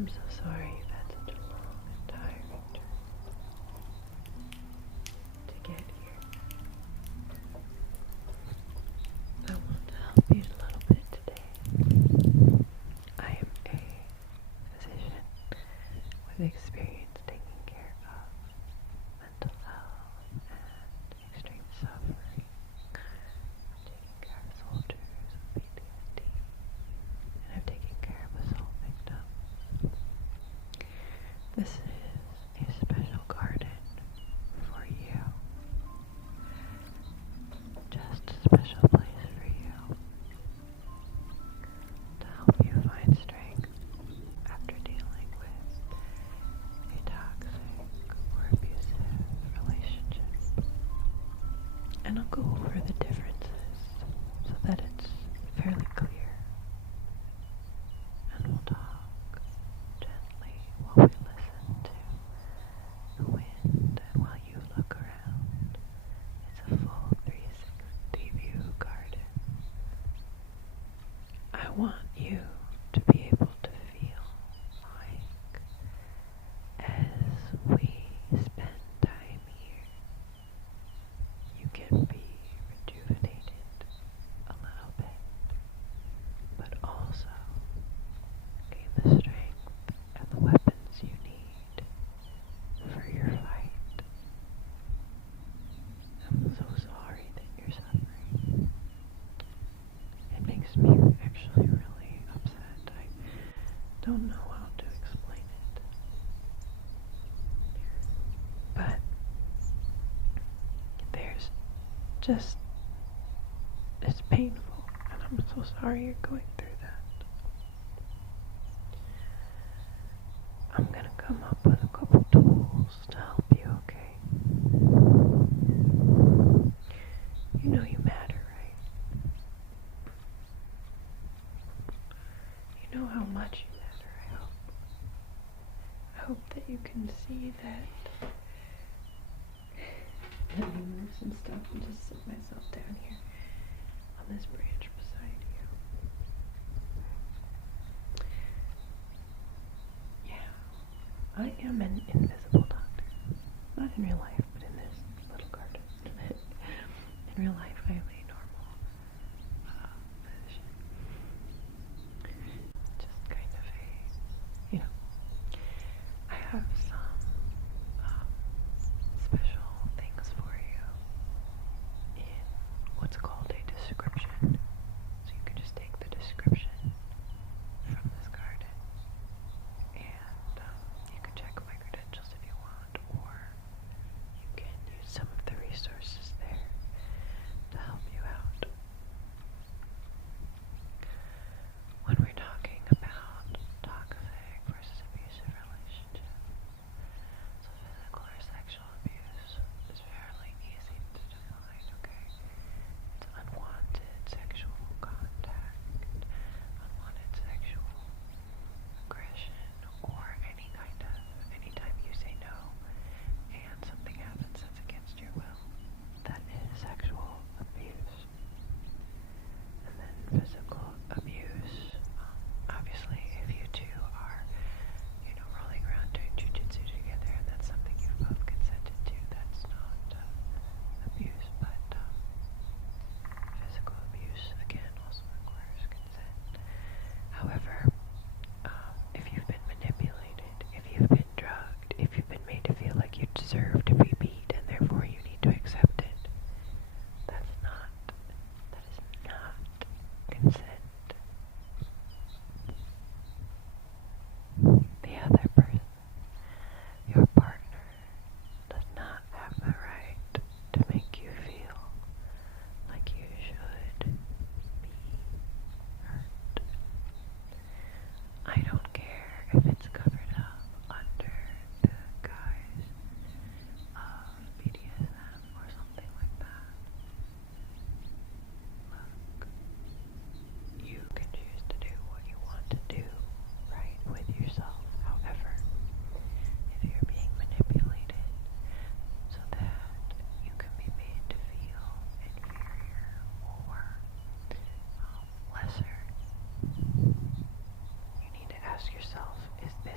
I'm so sorry you've had such a long and tiring journey to get here. I want to help you a little bit today. I am a physician with experience taking care of mental health and extreme suffering. I'm taking care of soldiers with PTSD, and I've taken care of assault victims. This is a special garden for you. Just a special place for you to help you find strength after dealing with a toxic or abusive relationship. And I'll go over the differences so that it's fairly clear. And we'll talk gently while we listen to the wind and while you look around. It's a full 360 view garden. I want you to be able to feel like as we spend time here, you can be rejuvenated a little bit, but also gain the strength and the weapons you need for your fight. I'm so sorry that you're suffering. It makes me actually really upset. I don't know how to explain it. But there's just, it's painful, and I'm so sorry you're going through that. I'm gonna come up with a couple tools to help you, okay? You know you matter, right? You know how much you matter, I hope. I hope that you can see that. Let me move some stuff and just sit myself down here on this branch beside you. Yeah, I am an invisible doctor. Not in real life, but in this little garden. In real life, I am a normal physician. Just kind of I have some special things for you in what's called a description. So you can just take the description from this garden and you can check my credentials if you want, or you can use some of the resources there to help you out. When we're talking about toxic versus abusive relationships,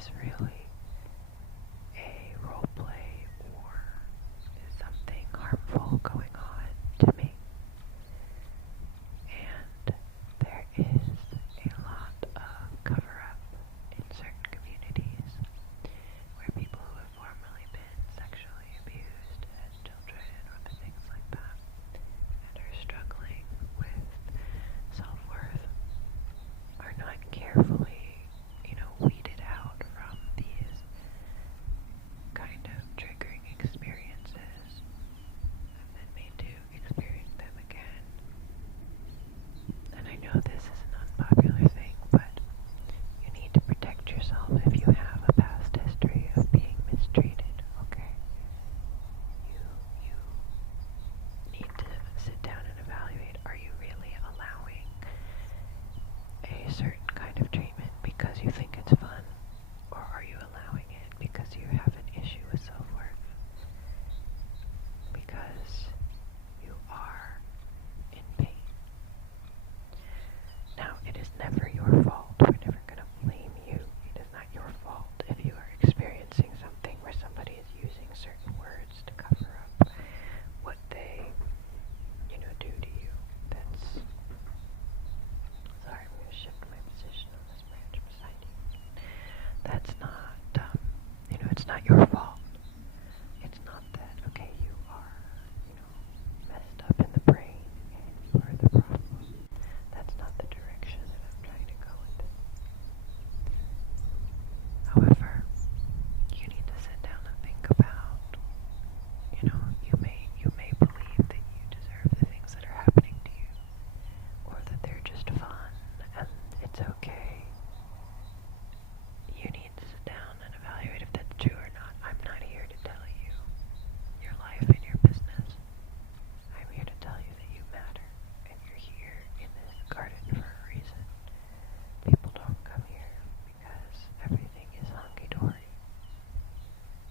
this really a role play, or is something harmful going on to me? And there is a lot of cover-up in certain communities where people who have formerly been sexually abused as children or other things like that and are struggling with self-worth are not carefully, weeded out from these kind of triggering experiences and then made to experience them again. And I know this is an unpopular thing, but you need to protect yourself if you have a past history of being mistreated, okay? You need to sit down and evaluate, are you really allowing a certain kind of treatment because you think it's fun, or are you allowing it because you have an issue with self-worth? Because you are in pain. Now, it is never your fault. We're never going to blame you. It is not your fault if you are experiencing something where somebody is using certain words to cover up what they, do to you. That's... Sorry, I'm going to shift my position on this branch beside you. That's not, it's not your fault. It's not that, okay, you are, messed up in the brain and you are the problem. That's not the direction that I'm trying to go with it. However, you need to sit down and think about, you may believe that you deserve the things that are happening to you, or that they're just fun and it's okay. You need to sit down and evaluate if that's true or not. I'm not here to tell you your life and your business. I'm here to tell you that you matter, and you're here in this garden for a reason. People don't come here because everything is hunky-dory.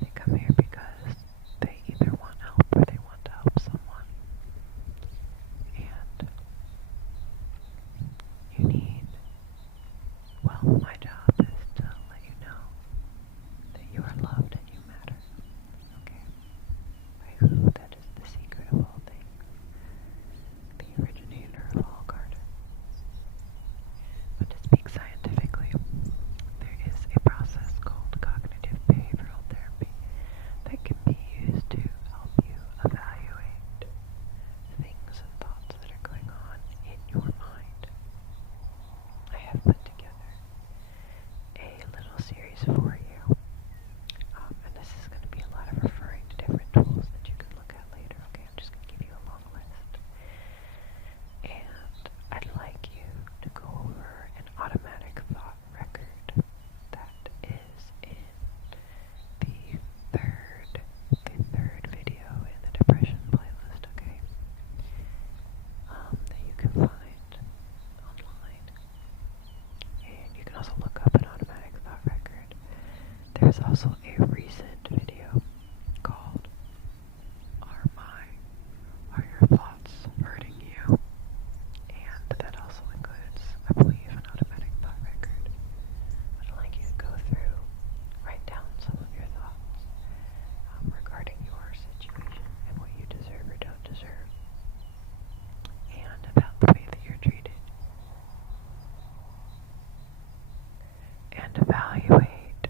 They come here because they either want help or they want to help someone. And you need, my job is to let you know that you are loved and you matter. Okay? By who? That is the secret of all things. The originator of all gardens. But to speak scientifically, there is a process called cognitive behavioral therapy that can be used to help you evaluate things and thoughts that are going on in your mind. I have put together a little series for you, and this is going to be a lot of referring to different tools that you can look at later. Okay, I'm just going to give you a long list, and I'd like you to go over an automatic thought record that is in the third video in the depression playlist, okay? That you can find online. And you can also look up an automatic thought record. There's also a recent video called Are Your Thoughts Hurting You? And that also includes, I believe, an automatic thought record. I'd like you to go through, write down some of your thoughts regarding your situation and what you deserve or don't deserve, and about the way that you're treated. And evaluate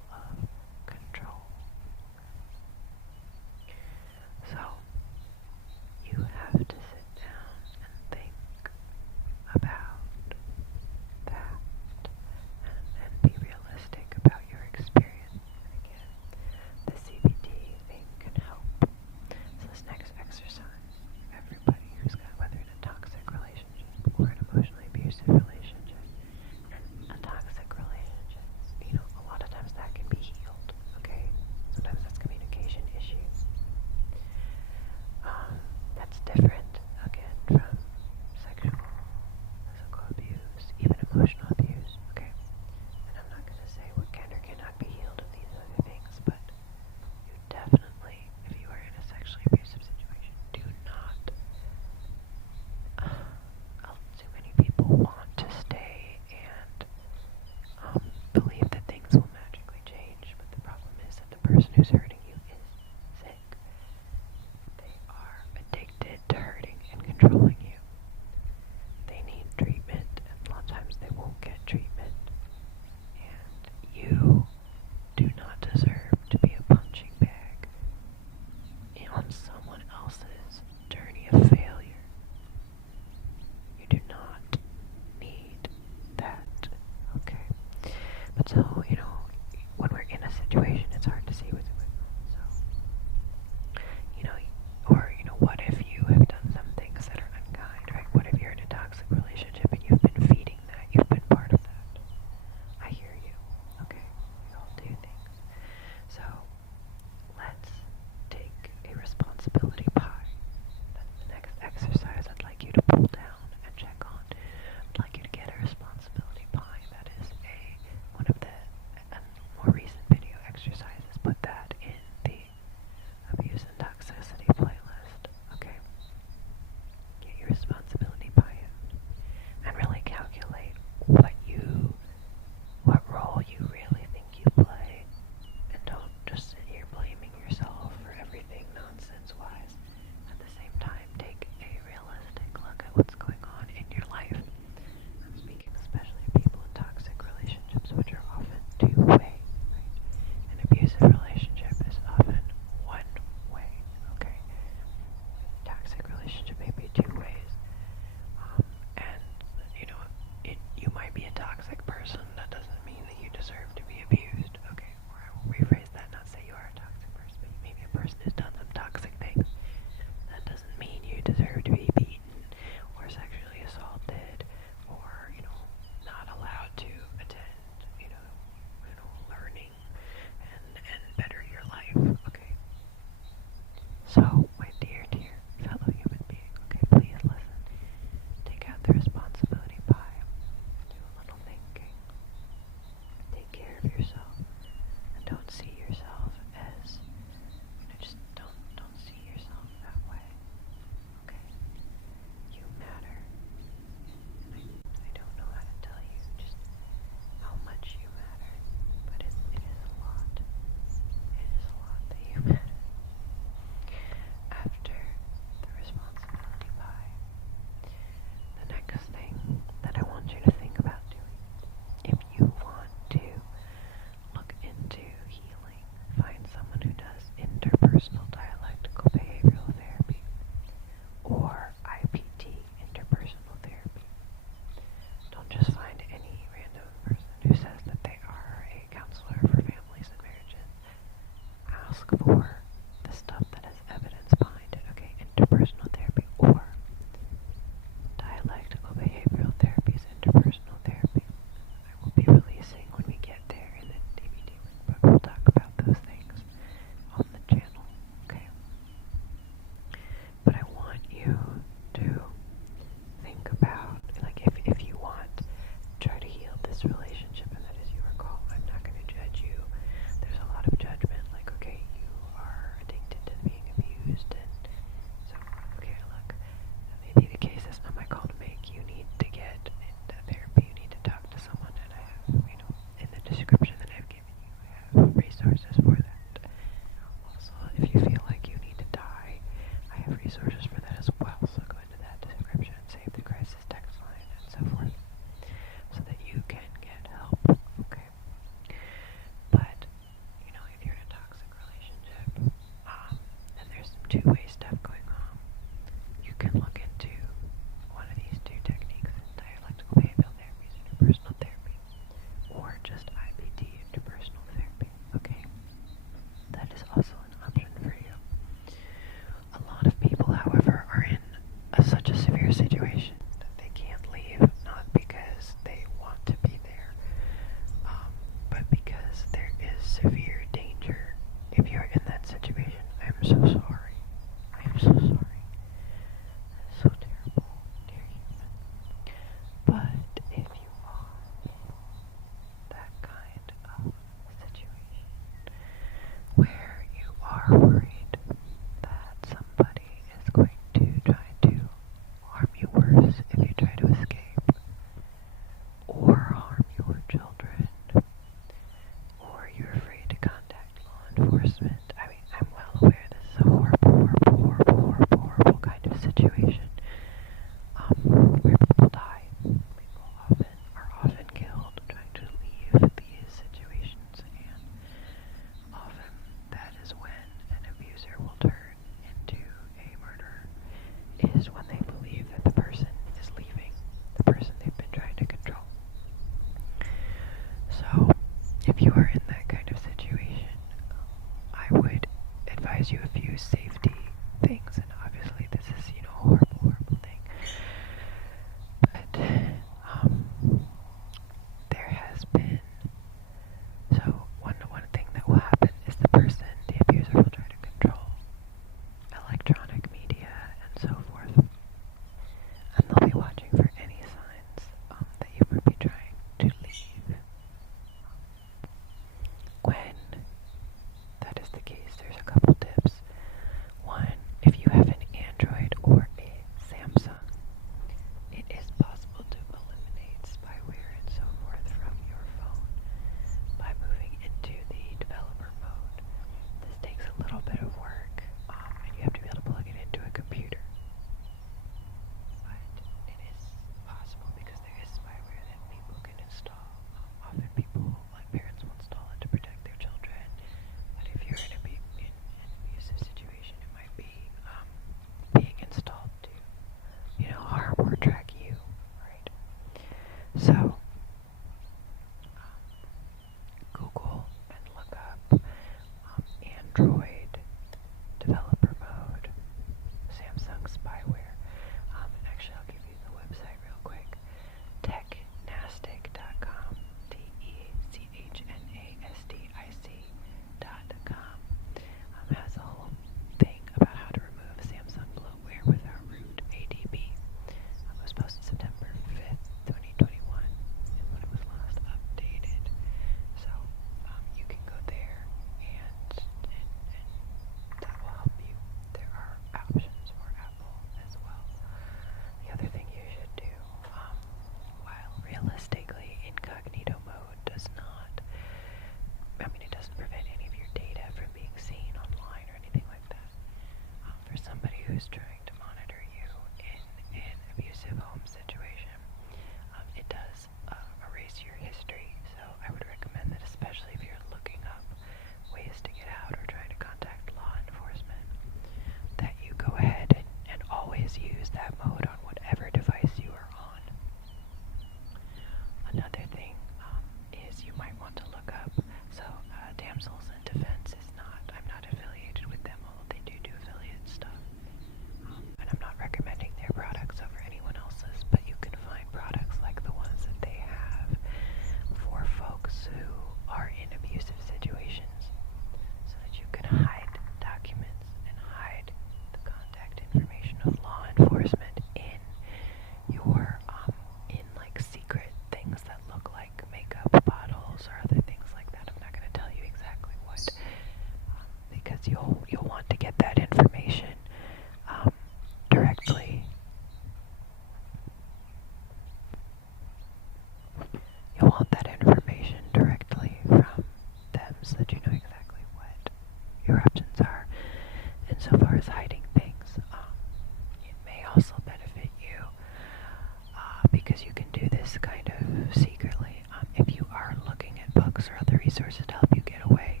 do this kind of secretly. If you are looking at books or other resources to help you get away,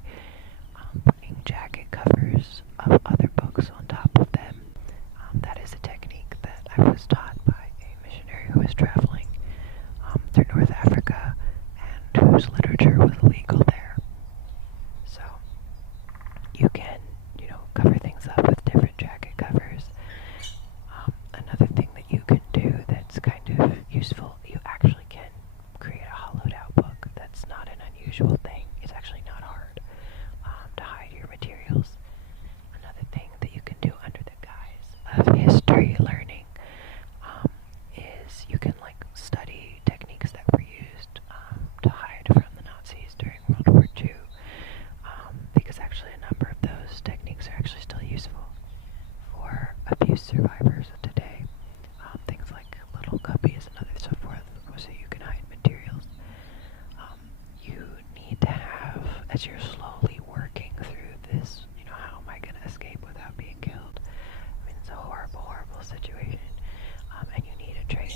putting jacket covers of other books on top of them, that is a technique that I was taught by a missionary who was traveling through North Africa and whose literature was illegal there. So you can, cover things up with different jacket covers. Another thing that you can do that's kind of useful, you actually can create a hollowed out book. That's not an unusual thing. It's actually not hard to hide your materials. Another thing that you can do under the guise of history learning is you can study techniques that were used to hide from the Nazis during World War II, because actually a number of those techniques are actually still useful for abuse survivors of today. Things like little cubbies and other so forth, so you can hide materials. You need to have, as you're slowly working through this, how am I going to escape without being killed? I mean, it's a horrible, horrible situation. And you need a trained,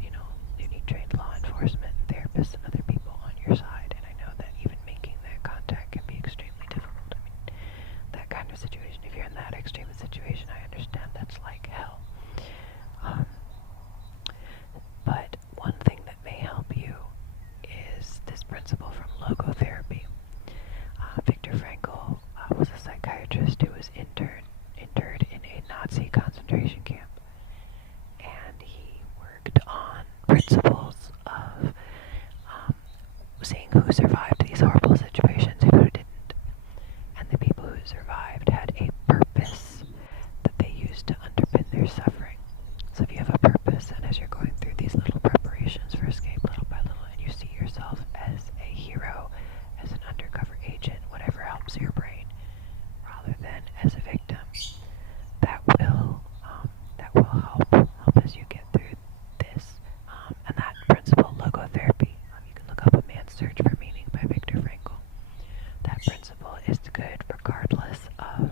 you need trained law enforcement, therapists, and other people on your side. And I know that even making that contact can be extremely difficult. I mean, that kind of situation, if you're in that extreme situation, I understand that's like hell. But one thing that may help you is this principle from logotherapy. Viktor Frankl was a psychiatrist who was interred in a Nazi concentration camp, and he worked on principles of seeing who survived these horrible situations and who didn't. And the people who survived had a purpose that they used to underpin their suffering. So if you have a purpose, and as you're going through these little preparations for escape little by little, and you see yourself as a hero, as an undercover agent, whatever helps your brain, rather than as a victim, that will help as you get through this. And that principle, logotherapy, you can look up A Man's Search for Meaning by Viktor Frankl. That principle is good regardless of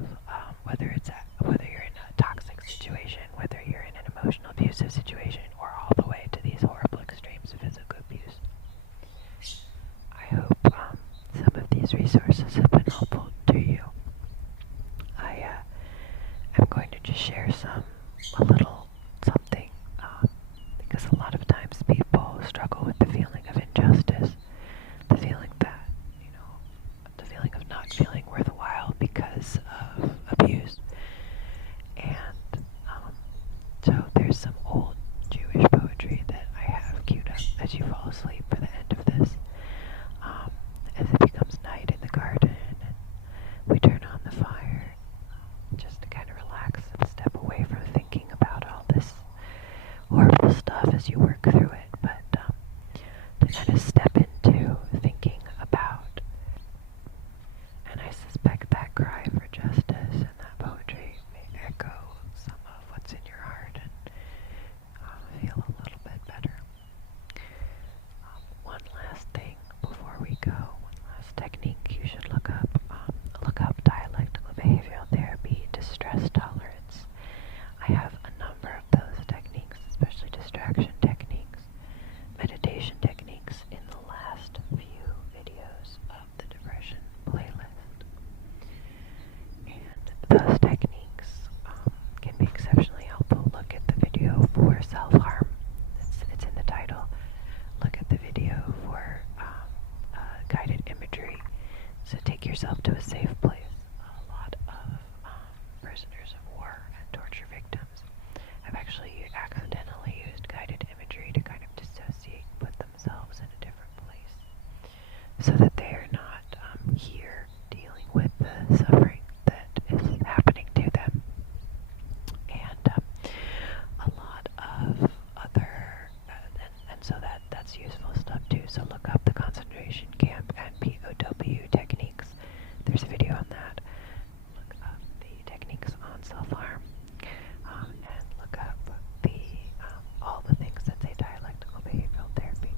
whether you're in a toxic situation, whether you're in an emotional abusive situation, or all the way to these horrible extremes of physical abuse. I hope some of these resources have been helpful to you. I am going to just share a little something, because a lot of times people struggle with the feeling of injustice, the feeling that, the feeling of not feeling worthwhile because of abuse. And so there's some old Jewish poetry that I have queued up as you fall asleep for the end of this. As it becomes night in the garden and we turn on the fire, just to kind of relax and step away from thinking about all this horrible stuff as you work through it, but to kind of step into thinking about. And I suspect that cry for justice and that poetry may echo some of what's in your heart and feel a little bit better. One last thing before we go, one last technique you should look up. Look up dialectical behavioral therapy, distress tolerance. I have a number of those techniques, especially distraction techniques, meditation techniques, in the last few videos of the depression playlist. And those techniques can be exceptionally helpful. Look at the video for self-harm. It's in the title. Look at the video for guided imagery. So take yourself to a safe place. A lot of prisoners of war and torture victims have actually accidentally used guided imagery to kind of dissociate, put themselves in a different place, so that they are not here dealing with the suffering that is happening to them. And a lot of other, and so that's useful stuff too. So look up the concentration camp and POW techniques. There's a video on that. Look up the techniques on self-harm, and look up the all the things that say dialectical behavioral therapy,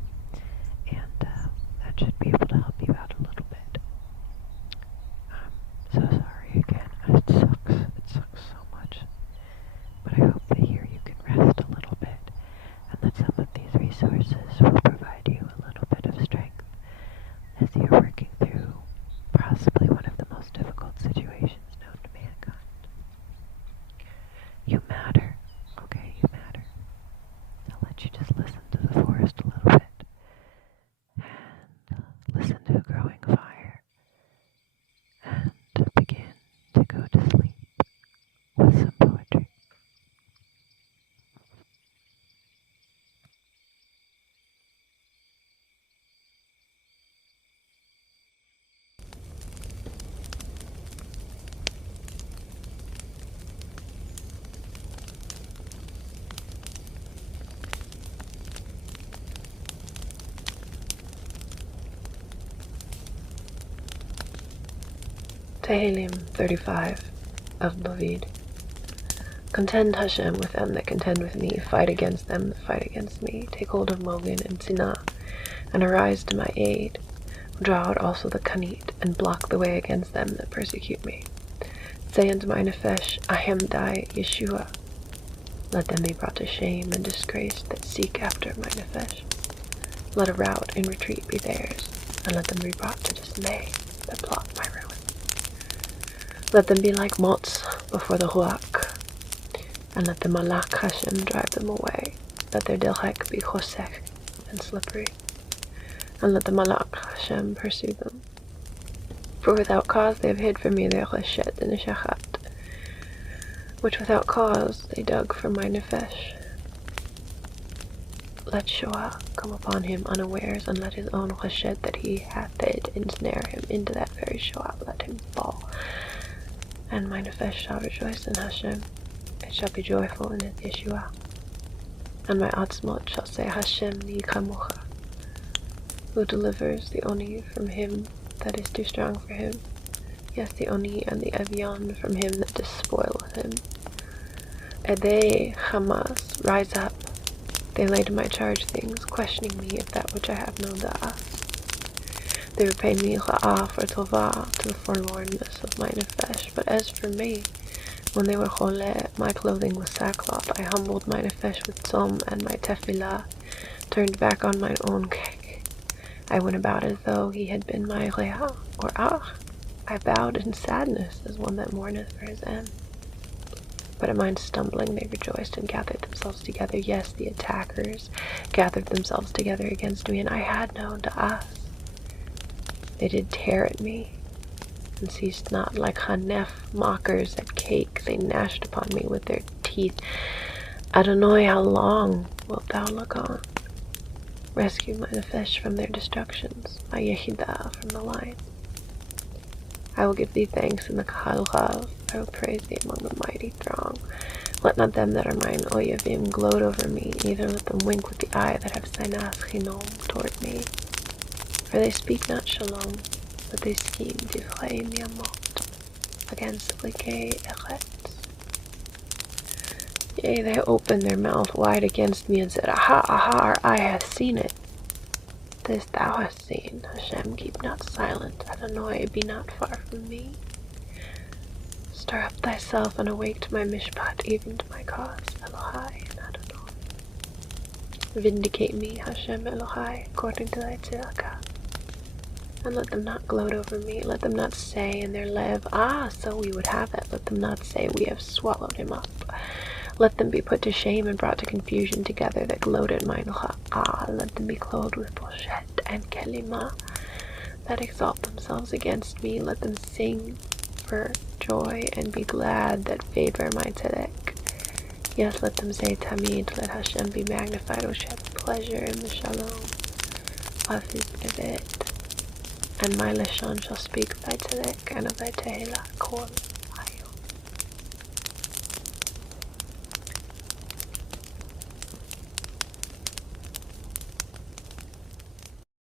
and that should be able to help you out a little bit. So sorry again. It sucks so much, but I hope that here you can rest a little bit and let some of these resources resources will provide you a little bit of strength as you're working through possibly one of the most difficult situations known to mankind. You matter, okay? You matter. I'll let you just listen to the forest a little bit and listen to a growing fire and begin to go to sleep with some poetry. Tehillim 35 of David. Contend Hashem with them that contend with me, fight against them that fight against me. Take hold of Mogan and Sinah, and arise to my aid. Draw out also the Kanit, and block the way against them that persecute me. Say unto my nefesh, Ahem dai Yeshua. Let them be brought to shame and disgrace that seek after my nefesh. Let a rout and retreat be theirs, and let them be brought to dismay that plot my ruin. Let them be like moths before the Ruach, and let the Malach Hashem drive them away. Let their dilhek be chosek and slippery, and let the Malach Hashem pursue them. For without cause they have hid from me their chesed and shachat, which without cause they dug from my nefesh. Let Shoah come upon him unawares, and let his own chesed that he hath hid ensnare him into that very Shoah. Let him fall. And my nefesh shall rejoice in Hashem. It shall be joyful in his Yeshua. And my atzmot shall say, Hashem yikamucha, who delivers the Oni from him that is too strong for him. Yes, the Oni and the Evian from him that despoileth him. Edei Hamas, rise up. They lay to my charge things, questioning me of that which I have no da'as. They repay me la'ah for tovah, to the forlornness of my nefesh. But as for me, when they were choleh, my clothing was sackcloth. I humbled my nefesh with tzom, and my tefillah turned back on mine own cake. I went about as though he had been my leah, or ach. I bowed in sadness as one that mourneth for his end. But at mine stumbling they rejoiced and gathered themselves together. Yes, the attackers gathered themselves together against me, and I had no da'as. They did tear at me, and ceased not. Like Hanef mockers at cake, they gnashed upon me with their teeth. Adonai, how long wilt thou look on? Rescue my nefesh from their destructions, my yehidah from the lion. I will give thee thanks in the kahal rav. I will praise thee among the mighty throng. Let not them that are mine oyavim gloat over me, neither let them wink with the eye that have sinas chinom toward me. For they speak not shalom, but they scheme divrei miyamot against likei eretz. Yea, they opened their mouth wide against me and said, Aha, aha, our eye hath seen it. This thou hast seen. Hashem, keep not silent. Adonai, be not far from me. Stir up thyself and awake to my mishpat, even to my cause, Elohai and Adonai. Vindicate me, Hashem Elohai, according to thy tzedakah. And let them not gloat over me. Let them not say in their lev, Ah, so we would have it. Let them not say, We have swallowed him up. Let them be put to shame and brought to confusion together that gloated mine. Ah, let them be clothed with boshet and kelima that exalt themselves against me. Let them sing for joy and be glad that favor my tzedek. Yes, let them say tamid, let Hashem be magnified, O shed pleasure in the shalom of his evet. And my lashon shall speak of thy tzedek and of thy tehillah kol.